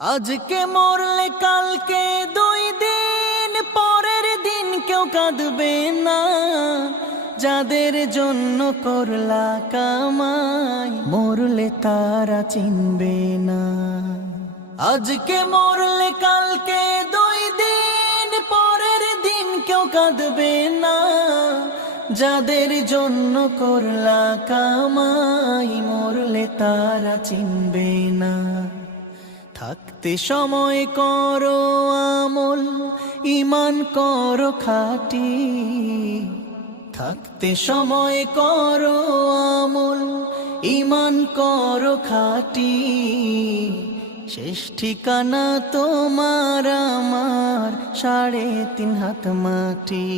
আজকে মরলে কালকে 2 দিন পরের দিন কেউ কাঁদবে না। যাদের জন্য করলা কামাই মরলে তারা চিনবে না। আজকে মরলে কালকে 2 দিন পরের দিন কেউ কাঁদবে না। যাদের জন্য করলা কামাই মরলে তারা চিনবে না। থাকতে সময় করো আমল, ঈমান করো খাঁটি। থাকতে সময় করো আমল, ঈমান করো খাঁটি। শেষ ঠিকানা তোমার আমার 3.5 হাত মাটি।